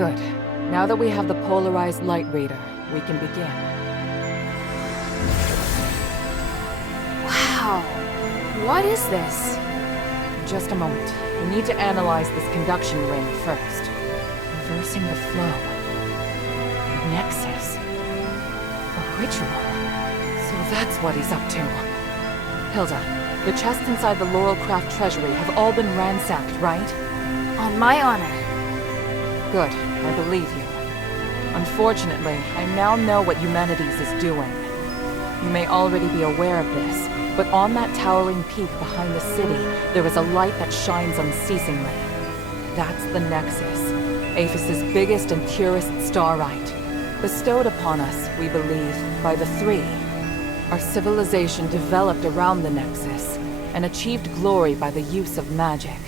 Good. Now that we have the polarized light reader, we can begin. Wow. What is this? Just a moment. We need to analyze this conduction ring first. Reversing the flow. Nexus. A ritual. So that's what he's up to. Hilda, the chests inside the Laurelcraft treasury have all been ransacked, right? On my honor. Good. I believe you. Unfortunately, I now know what Eumenides is doing. You may already be aware of this, but on that towering peak behind the city, there is a light that shines unceasingly. That's the Nexus, Aphis's biggest and purest starlight. Bestowed upon us, we believe, by the Three. Our civilization developed around the Nexus, and achieved glory by the use of magic.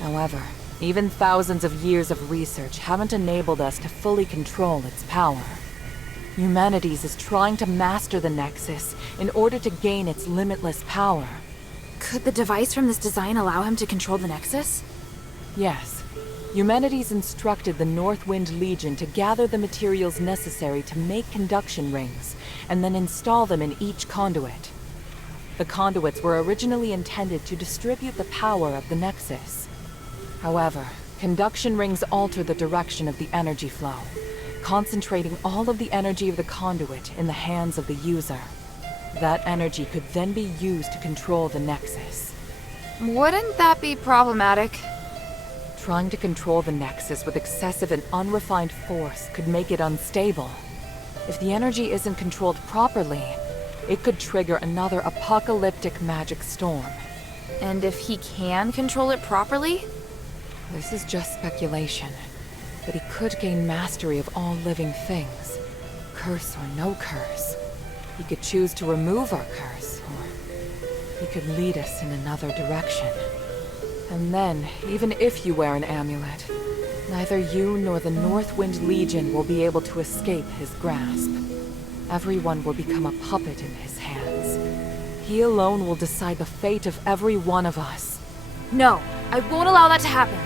However, even thousands of years of research haven't enabled us to fully control its power. Eumenides is trying to master the Nexus in order to gain its limitless power. Could the device from this design allow him to control the Nexus? Yes. Eumenides instructed the Northwind Legion to gather the materials necessary to make conduction rings, and then install them in each conduit. The conduits were originally intended to distribute the power of the Nexus. However, conduction rings alter the direction of the energy flow, concentrating all of the energy of the conduit in the hands of the user. That energy could then be used to control the Nexus. Wouldn't that be problematic? Trying to control the Nexus with excessive and unrefined force could make it unstable. If the energy isn't controlled properly, it could trigger another apocalyptic magic storm. And if he can control it properly? This is just speculation, but he could gain mastery of all living things, curse or no curse. He could choose to remove our curse, or he could lead us in another direction. And then, even if you wear an amulet, neither you nor the Northwind Legion will be able to escape his grasp. Everyone will become a puppet in his hands. He alone will decide the fate of every one of us. No, I won't allow that to happen.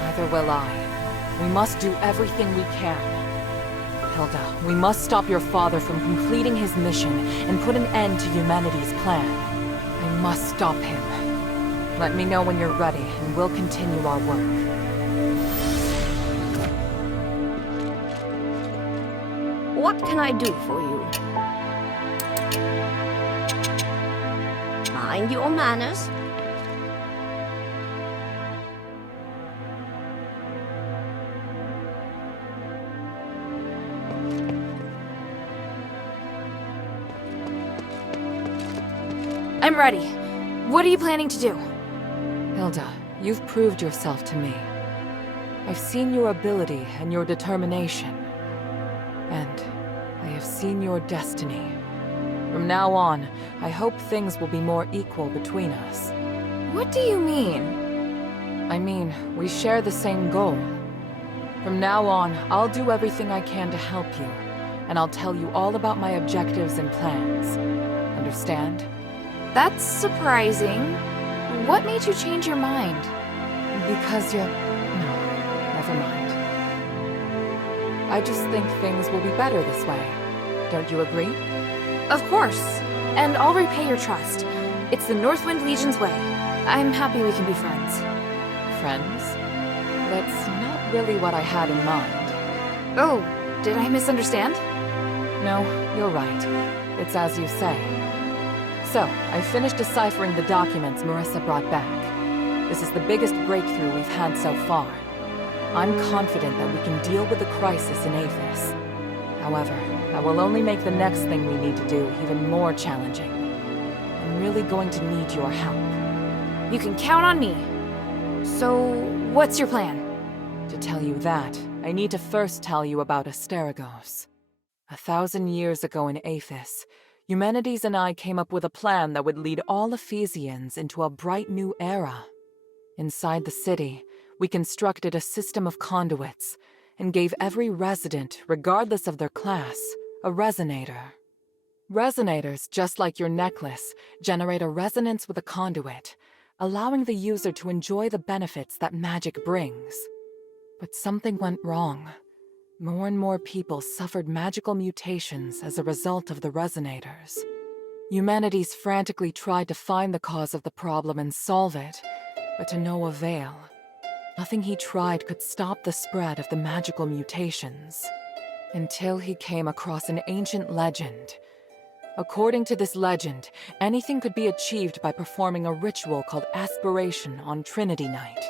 Neither will I. We must do everything we can. Hilda, we must stop your father from completing his mission and put an end to Eumenides' plan. I must stop him. Let me know when you're ready, and we'll continue our work. What can I do for you? Mind your manners. I'm ready. What are you planning to do? Hilda, you've proved yourself to me. I've seen your ability and your determination. And I have seen your destiny. From now on, I hope things will be more equal between us. What do you mean? I mean, we share the same goal. From now on, I'll do everything I can to help you, and I'll tell you all about my objectives and plans. Understand? That's surprising. What made you change your mind? Because you're... No, never mind. I just think things will be better this way. Don't you agree? Of course. And I'll repay your trust. It's the Northwind Legion's way. I'm happy we can be friends. Friends? That's not really what I had in mind. Oh, did I misunderstand? No, you're right. It's as you say. So, I finished deciphering the documents Marissa brought back. This is the biggest breakthrough we've had so far. I'm confident that we can deal with the crisis in Aphis. However, that will only make the next thing we need to do even more challenging. I'm really going to need your help. You can count on me. So, what's your plan? To tell you that, I need to first tell you about Asterigos. 1,000 years ago in Aphis, Eumenides and I came up with a plan that would lead all Ephesians into a bright new era. Inside the city, we constructed a system of conduits and gave every resident, regardless of their class, a resonator. Resonators, just like your necklace, generate a resonance with a conduit, allowing the user to enjoy the benefits that magic brings. But something went wrong. More and more people suffered magical mutations as a result of the resonators. Humanities frantically tried to find the cause of the problem and solve it, but to no avail. Nothing he tried could stop the spread of the magical mutations. Until he came across an ancient legend. According to this legend, anything could be achieved by performing a ritual called aspiration on Trinity Night.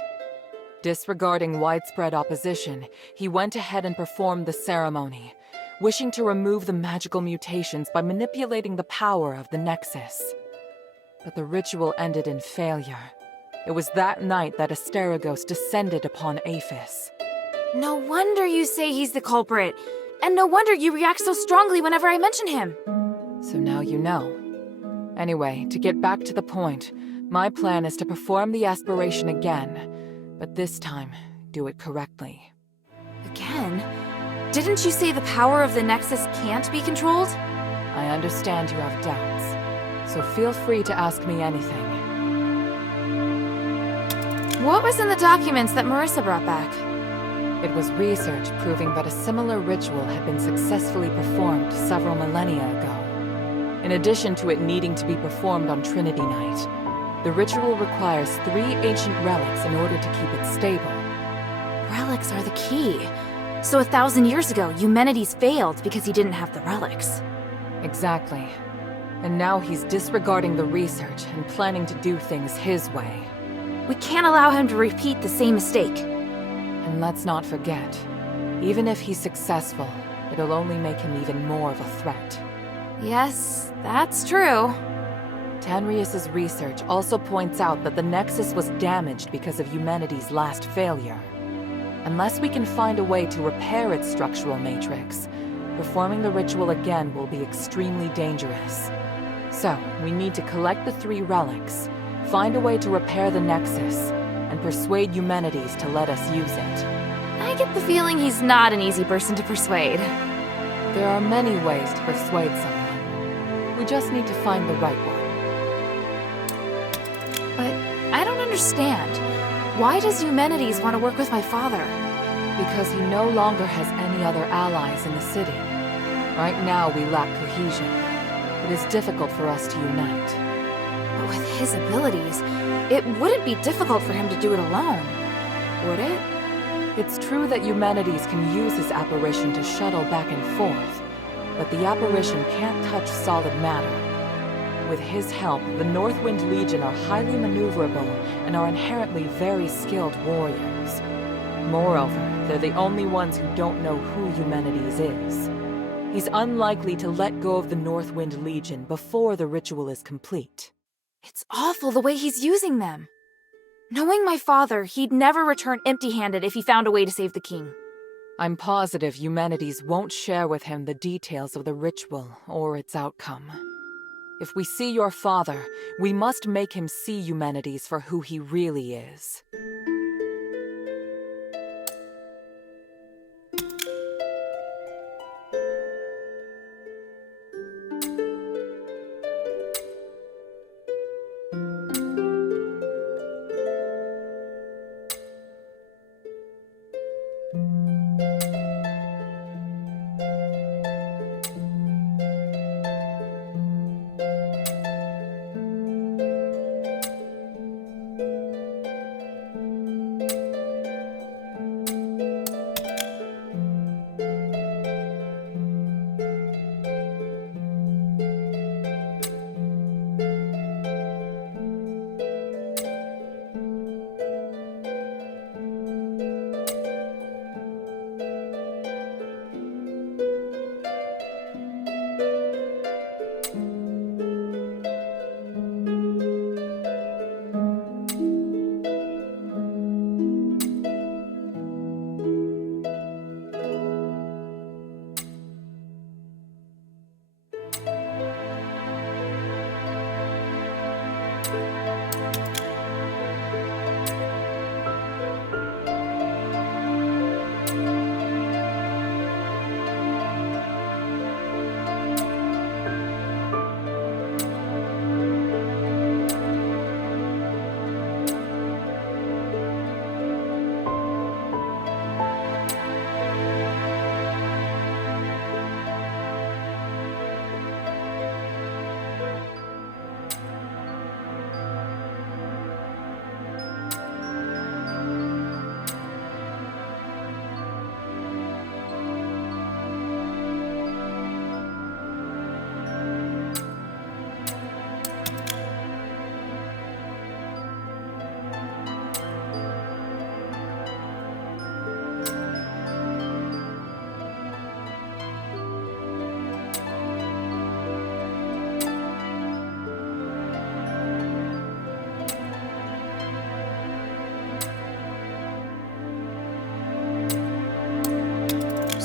Disregarding widespread opposition, he went ahead and performed the ceremony, wishing to remove the magical mutations by manipulating the power of the Nexus. But the ritual ended in failure. It was that night that Asterigos descended upon Aphis. No wonder you say he's the culprit. And no wonder you react so strongly whenever I mention him. So now you know. Anyway, to get back to the point, my plan is to perform the aspiration again, but this time, do it correctly. Again? Didn't you say the power of the Nexus can't be controlled? I understand you have doubts, so feel free to ask me anything. What was in the documents that Marissa brought back? It was research proving that a similar ritual had been successfully performed several millennia ago. In addition to it needing to be performed on Trinity Night, the ritual requires 3 ancient relics in order to keep it stable. Relics are the key. So 1,000 years ago, Eumenides failed because he didn't have the relics. Exactly. And now he's disregarding the research and planning to do things his way. We can't allow him to repeat the same mistake. And let's not forget, even if he's successful, it'll only make him even more of a threat. Yes, that's true. Tanrius's research also points out that the Nexus was damaged because of Eumenides' last failure. Unless we can find a way to repair its structural matrix, performing the ritual again will be extremely dangerous. So, we need to collect the 3 relics, find a way to repair the Nexus, and persuade Eumenides to let us use it. I get the feeling he's not an easy person to persuade. There are many ways to persuade someone. We just need to find the right one. But I don't understand. Why does Eumenides want to work with my father? Because he no longer has any other allies in the city. Right now, we lack cohesion. It is difficult for us to unite. But with his abilities, it wouldn't be difficult for him to do it alone, would it? It's true that Eumenides can use his apparition to shuttle back and forth, but the apparition can't touch solid matter. With his help, the Northwind Legion are highly maneuverable and are inherently very skilled warriors. Moreover, they're the only ones who don't know who Eumenides is. He's unlikely to let go of the Northwind Legion before the ritual is complete. It's awful the way he's using them. Knowing my father, he'd never return empty-handed if he found a way to save the king. I'm positive Eumenides won't share with him the details of the ritual or its outcome. If we see your father, we must make him see Eumenides for who he really is.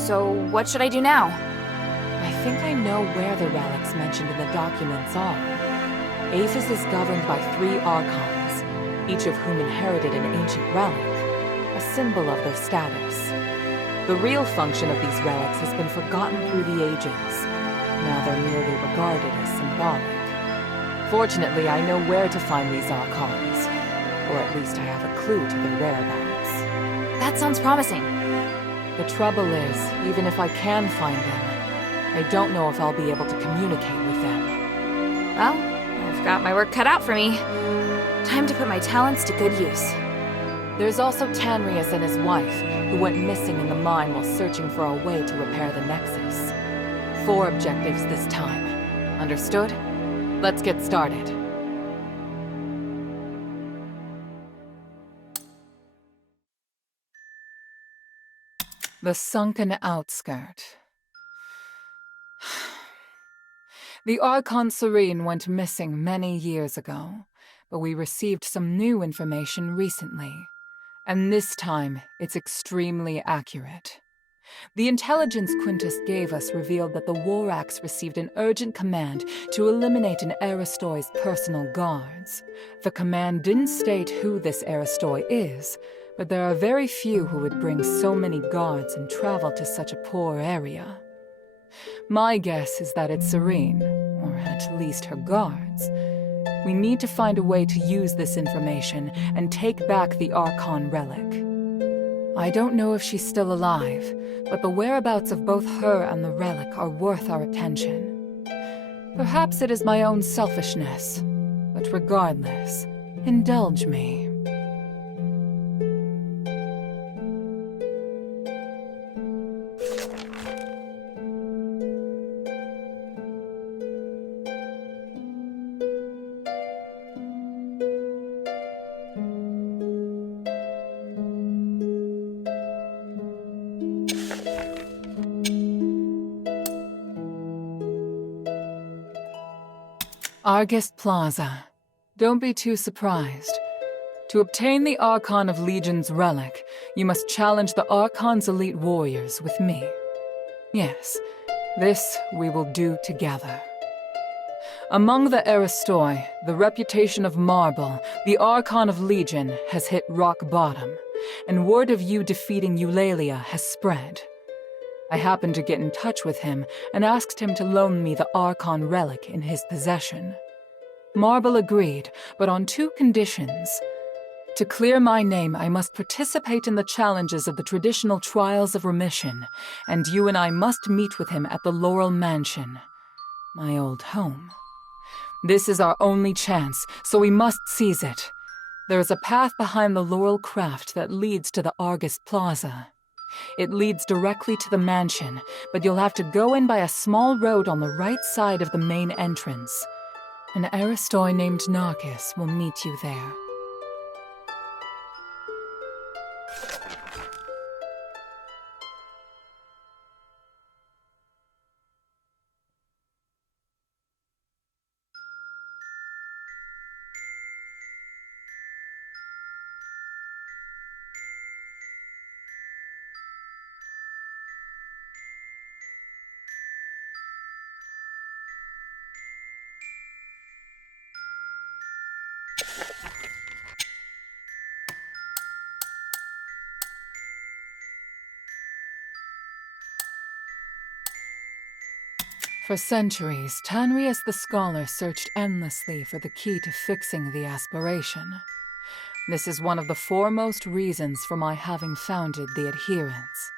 So what should I do now? I think I know where the relics mentioned in the documents are. Aphis is governed by 3 Archons, each of whom inherited an ancient relic, a symbol of their status. The real function of these relics has been forgotten through the ages. Now they're merely regarded as symbolic. Fortunately, I know where to find these Archons, or at least I have a clue to their whereabouts. That sounds promising. The trouble is, even if I can find them, I don't know if I'll be able to communicate with them. Well, I've got my work cut out for me. Time to put my talents to good use. There's also Tanrius and his wife, who went missing in the mine while searching for a way to repair the Nexus. 4 objectives this time. Understood? Let's get started. The sunken outskirt. The Archon Serene went missing many years ago, but we received some new information recently. And this time, it's extremely accurate. The intelligence Quintus gave us revealed that the Warax received an urgent command to eliminate an Aristoi's personal guards. The command didn't state who this Aristoi is, but there are very few who would bring so many guards and travel to such a poor area. My guess is that it's Serene, or at least her guards. We need to find a way to use this information and take back the Archon relic. I don't know if she's still alive, but the whereabouts of both her and the relic are worth our attention. Perhaps it is my own selfishness, but regardless, indulge me. Argus Plaza. Don't be too surprised. To obtain the Archon of Legion's relic, you must challenge the Archon's elite warriors with me. Yes, this we will do together. Among the Aristoi, the reputation of Marble, the Archon of Legion, has hit rock bottom, and word of you defeating Eulalia has spread. I happened to get in touch with him and asked him to loan me the Archon relic in his possession. Marble agreed, but on 2 conditions. To clear my name, I must participate in the challenges of the traditional Trials of Remission, and you and I must meet with him at the Laurel Mansion, my old home. This is our only chance, so we must seize it. There is a path behind the Laurel Craft that leads to the Argus Plaza. It leads directly to the mansion, but you'll have to go in by a small road on the right side of the main entrance. An Aristoi named Narcus will meet you there. For centuries, Tanrius the Scholar searched endlessly for the key to fixing the aspiration. This is one of the foremost reasons for my having founded the Adherents.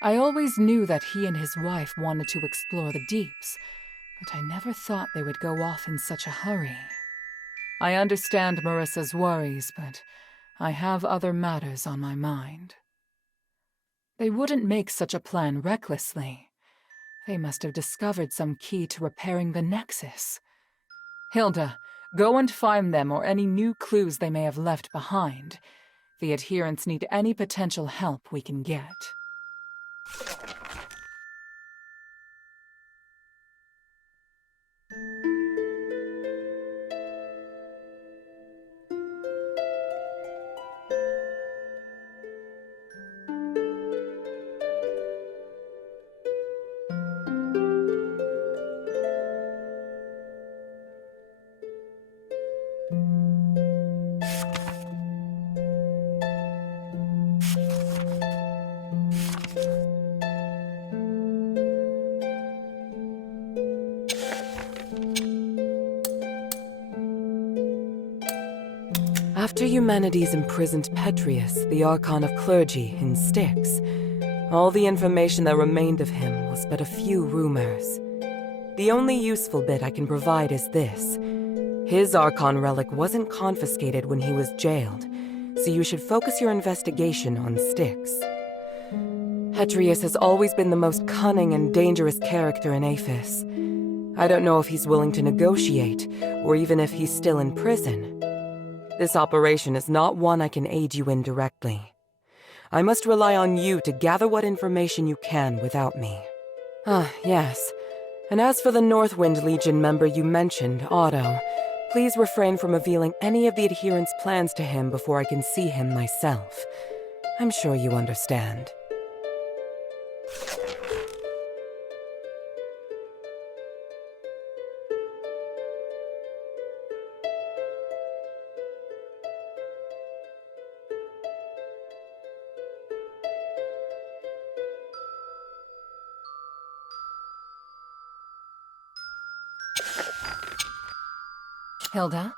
I always knew that he and his wife wanted to explore the deeps, but I never thought they would go off in such a hurry. I understand Marissa's worries, but I have other matters on my mind. They wouldn't make such a plan recklessly. They must have discovered some key to repairing the Nexus. Hilda, go and find them or any new clues they may have left behind. The Adherents need any potential help we can get. After Eumenides imprisoned Petrius, the Archon of Clergy, in Styx, all the information that remained of him was but a few rumors. The only useful bit I can provide is this. His Archon relic wasn't confiscated when he was jailed, so you should focus your investigation on Styx. Petrius has always been the most cunning and dangerous character in Aphis. I don't know if he's willing to negotiate, or even if he's still in prison. This operation is not one I can aid you in directly. I must rely on you to gather what information you can without me. Ah, yes. And as for the Northwind Legion member you mentioned, Otto, please refrain from revealing any of the adherents' plans to him before I can see him myself. I'm sure you understand. Hilda?